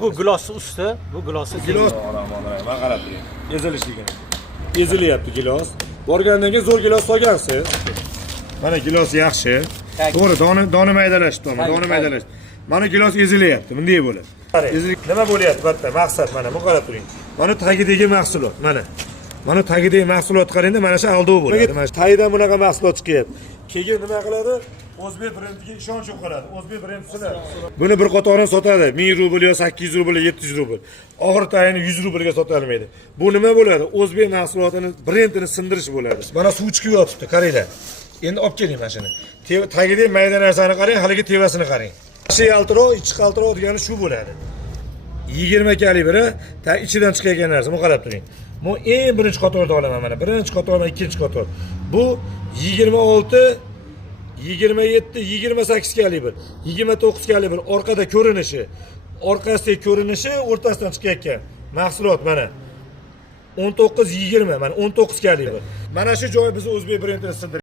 Bu gilos usti, bu gilosi Gilos mana qarab turing. Ezilishligini. Ezilyapti gilos. Borgandan keyin zo'r gilos solgansiz. Mana gilos yaxshi. To'g'ri, doni maydalashdi, doni maydalash. Mana gilos ezilyapti, bunday bo'ladi. Nima bo'lyapti bitta maqsad mana bu qarab turing. Mana tagidagi mahsulot, mana. Mana tagidagi mahsulot qarangda mana shu aldov bo'ladi. Mana tagidan bunaqa mahsulot chiqyapti. Keyin nima qiladi? O'zbek brendiga ishonch yo'qoladi. O'zbek brendisini buni bir qatorni sotadi. 1000 rubl yo 800 rubl, 700 rubl. Oxir tayini 100 rublga sota olmaydi. Bu nima bo'ladi? O'zbek mahsulotini, brendini sindirish bo'ladi. Mana suv chiqib yotibdi, qaranglar. Endi olib keling mana shuni. Tagidagi mayda narsani qarang, haligi tevasini qarang. Ichi yaltiroq, ichi qaltiroq degani shu bo'ladi. 20 kalibri, ichidan chiqayotgan narsa, bu qarab turing. Bu eng birinchi qatorda olaman mana. Birinchi qatordan ikkinchi qator. Bu 26 27, 28 kalibr, 29 kalibr orqada ko'rinishi, orqasidagi ko'rinishi o'rtasidan chiqayotgan mahsulot mana. 19 20 mana 19 kalibr. Mana shu joy biz o'zbek brendini sindirdik.